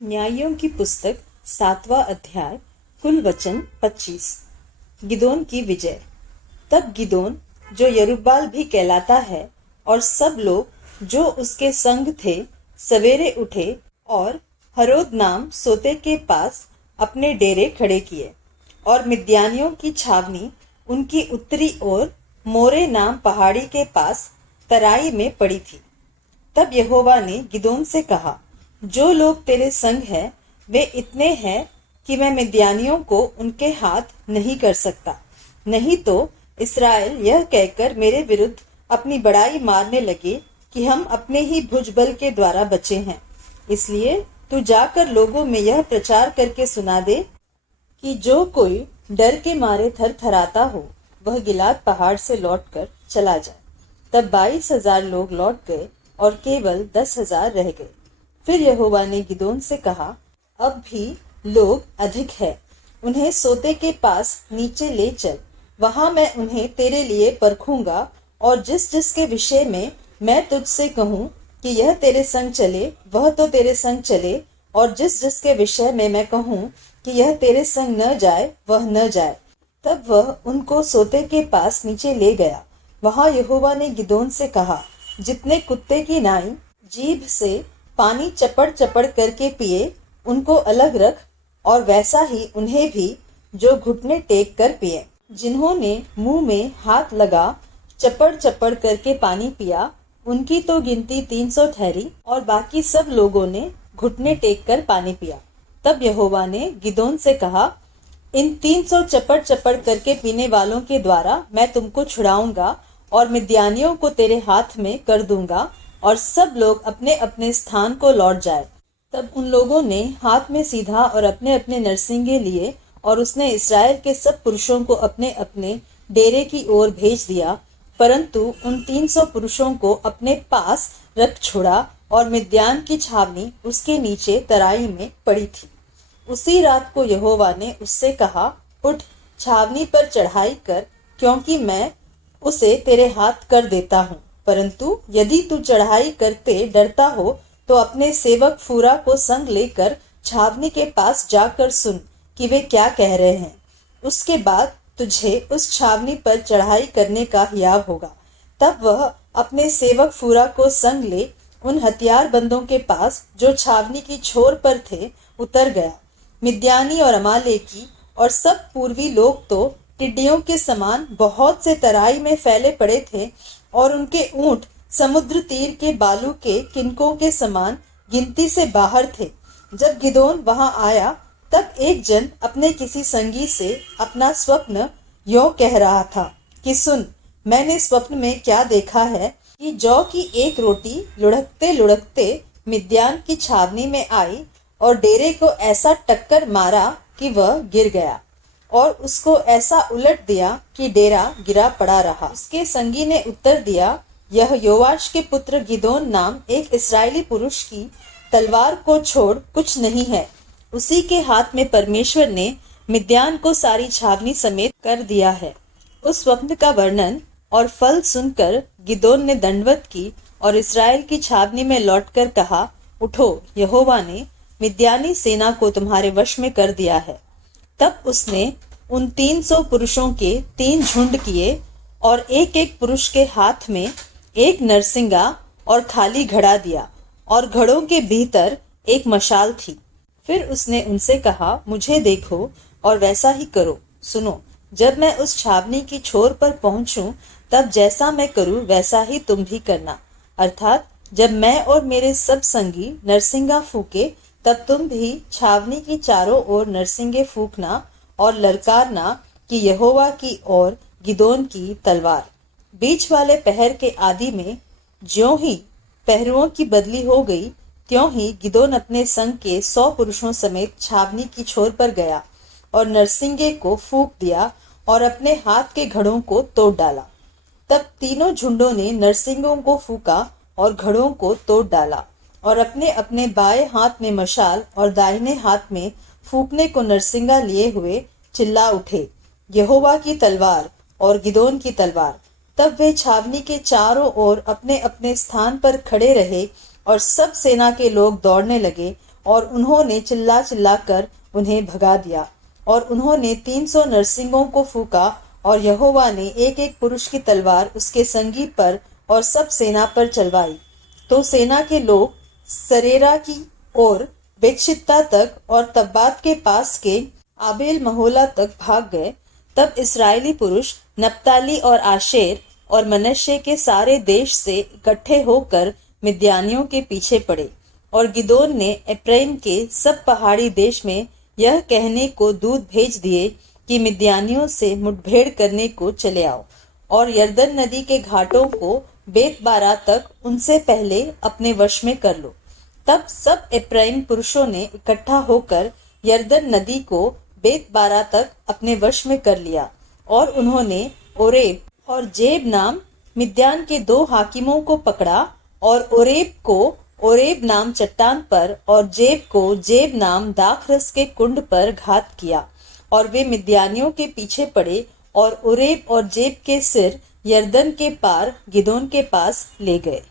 न्यायों की पुस्तक 7वां अध्याय। कुल वचन 25। गिदोन की विजय। तब गिदोन, जो यरूब्बाल भी कहलाता है, और सब लोग जो उसके संग थे, सवेरे उठे और हरोद नाम सोते के पास अपने डेरे खड़े किए। और मिद्यानियों की छावनी उनकी उत्तरी ओर मोरे नाम पहाड़ी के पास तराई में पड़ी थी। तब यहोवा ने गिदोन से कहा, जो लोग तेरे संग हैं वे इतने हैं कि मैं मिद्यानियों को उनके हाथ नहीं कर सकता। नहीं तो इस्राएल यह कहकर मेरे विरुद्ध अपनी बड़ाई मारने लगे कि हम अपने ही भुजबल के द्वारा बचे हैं। इसलिए तू जाकर लोगों में यह प्रचार करके सुना दे कि जो कोई डर के मारे थरथराता हो, वह गिलाद पहाड़ से लौटकर चला जाए। तब 22,000 लोग लौट गए और केवल 10,000 रह गए। फिर यहोवा ने गिदोन से कहा, अब भी लोग अधिक है, उन्हें सोते के पास नीचे ले चल। वहां मैं उन्हें तेरे लिए परखूंगा, और जिस जिसके विषय में मैं तुझसे कहूँ कि यह तेरे संग चले, वह तो तेरे संग चले, और जिस जिसके विषय में मैं कहूँ कि यह तेरे संग न जाए, वह न जाए। तब वह उनको सोते के पास नीचे ले गया। वहां यहोवा ने गिदोन से कहा, जितने कुत्ते की नाई जीभ से पानी चपड़ चपड़ करके पिए, उनको अलग रख, और वैसा ही उन्हें भी जो घुटने टेक कर पिए। जिन्होंने मुंह में हाथ लगा चपड़ चपड़ करके पानी पिया, उनकी तो गिनती 300 ठहरी, और बाकी सब लोगों ने घुटने टेक कर पानी पिया। तब यहोवा ने गिदोन से कहा, इन 300 चपड़ चपड़ करके पीने वालों के द्वारा मैं तुमको छुड़ाऊंगा और मिद्यानियों को तेरे हाथ में कर दूंगा, और सब लोग अपने अपने स्थान को लौट जाए। तब उन लोगों ने हाथ में सीधा और अपने अपने नरसिंगे लिए, और उसने इस्राएल के सब पुरुषों को अपने अपने डेरे की ओर भेज दिया, परंतु उन 300 पुरुषों को अपने पास रख छोड़ा, और मिद्यान की छावनी उसके नीचे तराई में पड़ी थी। उसी रात को यहोवा ने उससे कहा, उठ, छावनी पर चढ़ाई कर, क्योंकि मैं उसे तेरे हाथ कर देता हूँ। परंतु यदि तू चढ़ाई करते डरता हो, तो अपने सेवक फूरा को संग लेकर छावनी के पास जाकर सुन कि वे क्या कह रहे हैं। उसके बाद तुझे उस छावनी पर चढ़ाई करने का हियाव होगा। तब वह अपने सेवक फूरा को संग ले उन हथियारबंदों के पास जो छावनी की छोर पर थे उतर गया। मिद्यानी और अमालेकी और सब पूर्वी लोग तो टिड्डियों के समान बहुत से तराई में फैले पड़े थे, और उनके ऊंट समुद्र तीर के बालू के किनकों के समान गिनती से बाहर थे। जब गिदोन वहां आया, तब एक जन अपने किसी संगी से अपना स्वप्न यों कह रहा था कि सुन, मैंने स्वप्न में क्या देखा है कि जौ की एक रोटी लुढ़कते लुढ़कते मिद्यान की छावनी में आई, और डेरे को ऐसा टक्कर मारा कि वह गिर गया, और उसको ऐसा उलट दिया कि डेरा गिरा पड़ा रहा। उसके संगी ने उत्तर दिया, यह योआश के पुत्र गिदोन नाम एक इस्राएली पुरुष की तलवार को छोड़ कुछ नहीं है। उसी के हाथ में परमेश्वर ने मिद्यान को सारी छावनी समेत कर दिया है। उस स्वप्न का वर्णन और फल सुनकर गिदोन ने दंडवत की, और इस्राएल की छावनी में लौटकर कहा, उठो, यहोवा ने मिद्यानी सेना को तुम्हारे वश में कर दिया है। तब उसने उन 300 पुरुषों के 3 झुंड किए, और एक एक पुरुष के हाथ में एक नरसिंगा और खाली घड़ा दिया, और घड़ों के भीतर एक मशाल थी। फिर उसने उनसे कहा, मुझे देखो और वैसा ही करो। सुनो, जब मैं उस छावनी की छोर पर पहुंचूं, तब जैसा मैं करूं वैसा ही तुम भी करना। अर्थात जब मैं और मेरे सब संगी नरसिंगा फूके, तब तुम भी छावनी की चारों ओर नरसिंगे फूकना और ललकारना कि यहोवा की और गिदोन की तलवार। बीच वाले पहर के आदि में ज्यों ही पहरुओं की बदली हो गई, त्यों ही गिदोन अपने संग के 100 पुरुषों समेत छावनी की छोर पर गया, और नरसिंगे को फूंक दिया, और अपने हाथ के घड़ों को तोड़ डाला। तब तीनों झुंडों ने नरसिंगों को फूंका और घड़ों को तोड़ डाला, और अपने अपने बाएं हाथ में मशाल और दाहिने हाथ में फूंकने को नरसिंगा लिए हुए चिल्ला उठे, यहोवा की तलवार और गिदोन की तलवार। तब वे छावनी के चारों ओर अपने अपने स्थान पर खड़े रहे, और सब सेना के लोग दौड़ने लगे, और उन्होंने चिल्ला चिल्ला कर उन्हें भगा दिया। और उन्होंने 300 नरसिंगों को फूंका और यहोवा ने एक एक पुरुष की तलवार उसके संगी पर और सब सेना पर चलवाई। तो सेना के लोग सरेरा की ओर बेतशित्ता तक और तब्बात के पास के आबेल महोला तक भाग गए। तब इस्राएली पुरुष नप्ताली और आशेर और मनश्शे के सारे देश से इकट्ठे होकर मिद्यानियों के पीछे पड़े। और गिदोन ने एप्रैम के सब पहाड़ी देश में यह कहने को दूत भेज दिए कि मिद्यानियों से मुठभेड़ करने को चले आओ और यरदन नदी के घाटों को बेतबारा तक उनसे पहले अपने वश में कर लो। तब सब एप्रैम पुरुषों ने इकट्ठा होकर यरदन नदी को बेतबारा तक अपने वश में कर लिया। और उन्होंने ओरेब और जेब नाम मिद्यान के 2 हाकिमों को पकड़ा और ओरेब को ओरेब नाम चट्टान पर और जेब को जेब नाम दाखरस के कुंड पर घात किया। और वे मिद्यानियों के पीछे पड़े और ओरेब और जेब के सिर यरदन के पार गिदोन के पास ले गए।